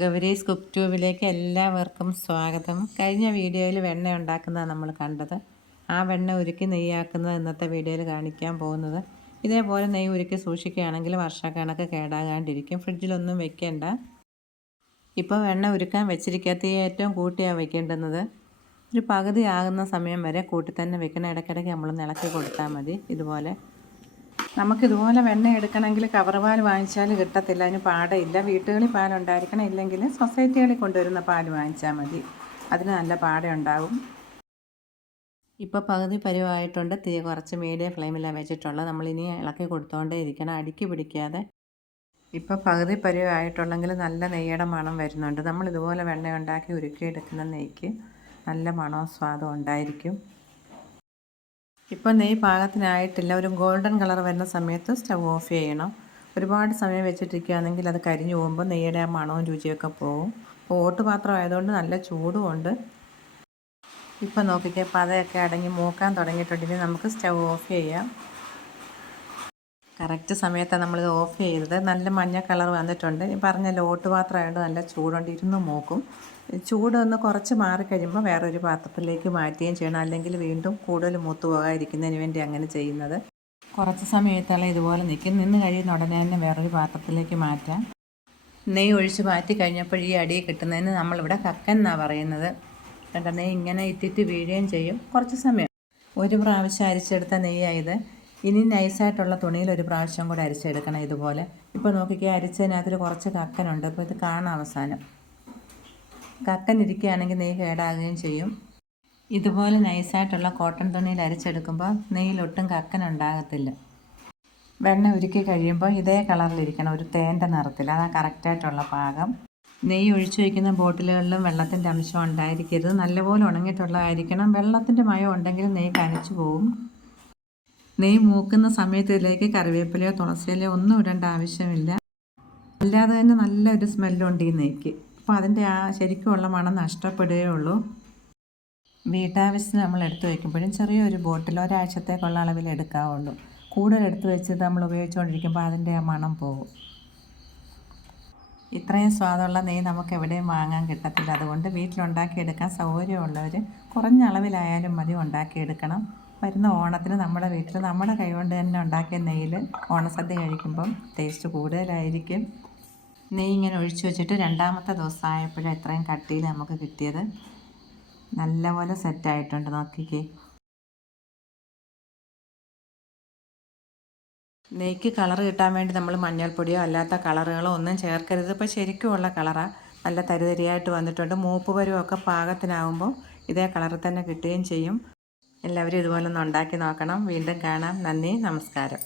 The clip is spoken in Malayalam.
ഗൗരീസ് കുക്ക് ട്യൂബിലേക്ക് എല്ലാവർക്കും സ്വാഗതം. കഴിഞ്ഞ വീഡിയോയിൽ വെണ്ണ ഉണ്ടാക്കുന്നത് നമ്മൾ കണ്ടത്. ആ വെണ്ണ ഉരുക്കി നെയ്യാക്കുന്നത് ഇന്നത്തെ വീഡിയോയിൽ കാണിക്കാൻ പോകുന്നത്. ഇതേപോലെ നെയ്യ് ഉരുക്കി സൂക്ഷിക്കുകയാണെങ്കിൽ വർഷക്കണക്ക് കേടാകാണ്ടിരിക്കും. ഫ്രിഡ്ജിലൊന്നും വെക്കേണ്ട. ഇപ്പോൾ വെണ്ണ ഉരുക്കാൻ വെച്ചിരിക്കാത്ത ഏറ്റവും കൂട്ടിയാണ് വെക്കേണ്ടുന്നത്. ഒരു പകുതി ആകുന്ന സമയം വരെ കൂട്ടി തന്നെ വെക്കണ. ഇടയ്ക്കിടയ്ക്ക് നമ്മൾ ഇളക്കി കൊടുത്താൽ മതി ഇതുപോലെ. നമുക്കിതുപോലെ വെണ്ണ എടുക്കണമെങ്കിൽ കവർ പാൽ വാങ്ങിച്ചാൽ കിട്ടത്തില്ല. അതിന് പാടയില്ല വീട്ടുകളിൽ പാലുണ്ടായിരിക്കണം ഇല്ലെങ്കിൽ സൊസൈറ്റികളിൽ കൊണ്ടുവരുന്ന പാൽ വാങ്ങിച്ചാൽ മതി. അതിന് നല്ല പാട ഉണ്ടാവും. ഇപ്പോൾ പകുതി പരിവായിട്ടുണ്ട്. തീ കുറച്ച് മീഡിയം ഫ്ലെയിമിലാണ് വെച്ചിട്ടുള്ളത്. നമ്മളിനി ഇളക്കി കൊടുത്തുകൊണ്ടേ ഇരിക്കണം. അടുക്കി പിടിക്കാതെ. ഇപ്പോൾ പകുതി പരിവായിട്ടുള്ളെങ്കിൽ നല്ല നെയ്യുടെ മണം വരുന്നുണ്ട്. നമ്മൾ ഇതുപോലെ വെണ്ണ ഉണ്ടാക്കി ഉരുക്കിയെടുക്കുന്ന നെയ്ക്ക് നല്ല മണവും സ്വാദവും ഉണ്ടായിരിക്കും. ഇപ്പോൾ നെയ്യ് പാകത്തിനായിട്ടില്ല ഒരു ഗോൾഡൻ കളർ വരുന്ന സമയത്ത് സ്റ്റവ് ഓഫ് ചെയ്യണം. ഒരുപാട് സമയം വെച്ചിട്ടിരിക്കുകയാണെങ്കിൽ അത് കരിഞ്ഞു പോകുമ്പോൾ നെയ്യുടെ ആ മണവും രുചിയൊക്കെ പോകും അപ്പോൾ ഓട്ട് പാത്രം ആയതുകൊണ്ട് നല്ല ചൂടുമുണ്ട്. ഇപ്പം നോക്കിക്കേ പതയൊക്കെ അടങ്ങി മൂക്കാൻ തുടങ്ങിയിട്ടുണ്ടെങ്കിൽ നമുക്ക് സ്റ്റവ് ഓഫ് ചെയ്യാം. കറക്റ്റ് സമയത്താണ് നമ്മളിത് ഓഫ് ചെയ്തത്. നല്ല മഞ്ഞ കളർ വന്നിട്ടുണ്ട്. പറഞ്ഞ ലോട്ട് പാത്രമായതുകൊണ്ട് നല്ല ചൂടുണ്ട്. ഇരുന്ന് മൂക്കും. ചൂടൊന്ന് കുറച്ച് മാറിക്കഴിയുമ്പോൾ വേറൊരു പാത്രത്തിലേക്ക് മാറ്റുകയും ചെയ്യണം. അല്ലെങ്കിൽ വീണ്ടും കൂടുതൽ മൂത്ത് പോകാതിരിക്കുന്നതിന് വേണ്ടി അങ്ങനെ ചെയ്യുന്നത്. കുറച്ച് സമയത്തോളം ഇതുപോലെ നിൽക്കും. നിന്ന് കഴിയുന്ന ഉടനെ തന്നെ വേറൊരു പാത്രത്തിലേക്ക് മാറ്റാം. നെയ്യ് ഒഴിച്ച് മാറ്റി കഴിഞ്ഞപ്പോൾ ഈ അടി കിട്ടുന്നതിന് നമ്മളിവിടെ കക്കൻ എന്നാണ് പറയുന്നത്. കണ്ട? നെയ്യ് ഇങ്ങനെ ഇറ്റിറ്റ് വീഴുകയും ചെയ്യും. കുറച്ച് സമയം. ഒരു പ്രാവശ്യം അരിച്ചെടുത്ത നെയ്യായത്. ഇനി നൈസായിട്ടുള്ള തുണിയിൽ ഒരു പ്രാവശ്യം കൂടെ അരിച്ചെടുക്കണം ഇതുപോലെ. ഇപ്പോൾ നോക്കിക്കുക അരിച്ചതിനകത്തൊരു കുറച്ച് കക്കനുണ്ട്. അപ്പോൾ ഇത് കാണാം അവസാനം. കക്കൻ നെയ് കേടാകുകയും ചെയ്യും. ഇതുപോലെ നൈസായിട്ടുള്ള കോട്ടൺ തുണിയിൽ അരിച്ചെടുക്കുമ്പോൾ നെയ്യിലൊട്ടും കക്കൻ ഉണ്ടാകത്തില്ല. വെണ്ണ ഉരുക്കി കഴിയുമ്പോൾ ഇതേ കളറിലിരിക്കണം ഒരു തേന്റെ നിറത്തിൽ. അതാ കറക്റ്റായിട്ടുള്ള പാകം. നെയ്യ് ഒഴിച്ചു വയ്ക്കുന്ന ബോട്ടിലുകളിലും വെള്ളത്തിന്റെ അംശം ഉണ്ടായിരിക്കരുത്. നല്ലപോലെ ഉണങ്ങിയിട്ടുള്ളതായിരിക്കണം. വെള്ളത്തിന്റെ മയം ഉണ്ടെങ്കിൽ നെയ്യ് കനച്ചു പോകും നെയ്യ് മൂക്കുന്ന സമയത്തിലേക്ക് കറിവേപ്പിലയോ തുളസിയിലയോ ഒന്നും ഇടേണ്ട ആവശ്യമില്ല. അല്ലാതെ തന്നെ നല്ലൊരു സ്മെല്ലുണ്ട് ഈ നെയ്ക്ക് അപ്പോൾ അതിന്റെ ആ ശരിക്കുമുള്ള മണം നഷ്ടപ്പെടുകയേ ഉള്ളൂ. വീട്ടാവശ്യത്തിന് നമ്മൾ എടുത്തു വയ്ക്കുമ്പോഴും ചെറിയൊരു ബോട്ടിൽ ഒരാഴ്ചത്തേക്കുള്ള അളവിൽ എടുക്കാവുള്ളൂ. കൂടുതൽ എടുത്തു വെച്ച് നമ്മൾ ഉപയോഗിച്ചുകൊണ്ടിരിക്കുമ്പോൾ അതിന്റെ ആ മണം പോകും. ഇത്രയും സ്വാദുള്ള നെയ്യ് നമുക്ക് എവിടെയും വാങ്ങാൻ കിട്ടത്തില്ല. അതുകൊണ്ട് വീട്ടിലുണ്ടാക്കിയെടുക്കാൻ സൗകര്യമുള്ളവർ കുറഞ്ഞ അളവിലായാലും മതി ഉണ്ടാക്കിയെടുക്കണം. വരുന്ന ഓണത്തിന് നമ്മുടെ വീട്ടിൽ നമ്മുടെ കൈകൊണ്ട് തന്നെ ഉണ്ടാക്കിയ നെയ്യിൽ ഓണസദ്യ കഴിക്കുമ്പം ടേസ്റ്റ് കൂടുതലായിരിക്കും. നെയ്യ് ഇങ്ങനെ ഒഴിച്ചു വെച്ചിട്ട് രണ്ടാമത്തെ ദിവസമായപ്പോഴും എത്രയും കട്ടിയിൽ നമുക്ക് കിട്ടിയത്. നല്ലപോലെ സെറ്റായിട്ടുണ്ട് നോക്കിക്കേ. നെയ്ക്ക് കളർ കിട്ടാൻ വേണ്ടി നമ്മൾ മഞ്ഞൾപ്പൊടിയോ അല്ലാത്ത കളറുകളോ ഒന്നും ചേർക്കരുത്. ഇപ്പോൾ ശരിക്കുമുള്ള കളറാണ് നല്ല തരിതരിയായിട്ട് വന്നിട്ടുണ്ട്. മൂപ്പ് പരുവൊക്കെ പാകത്തിനാവുമ്പോൾ ഇതേ കളറിൽ തന്നെ കിട്ടുകയും ചെയ്യും. എല്ലാവരും ഇതുപോലെ ഒന്ന് ഉണ്ടാക്കി നോക്കണം. വീണ്ടും കാണാം. നന്ദി. നമസ്കാരം.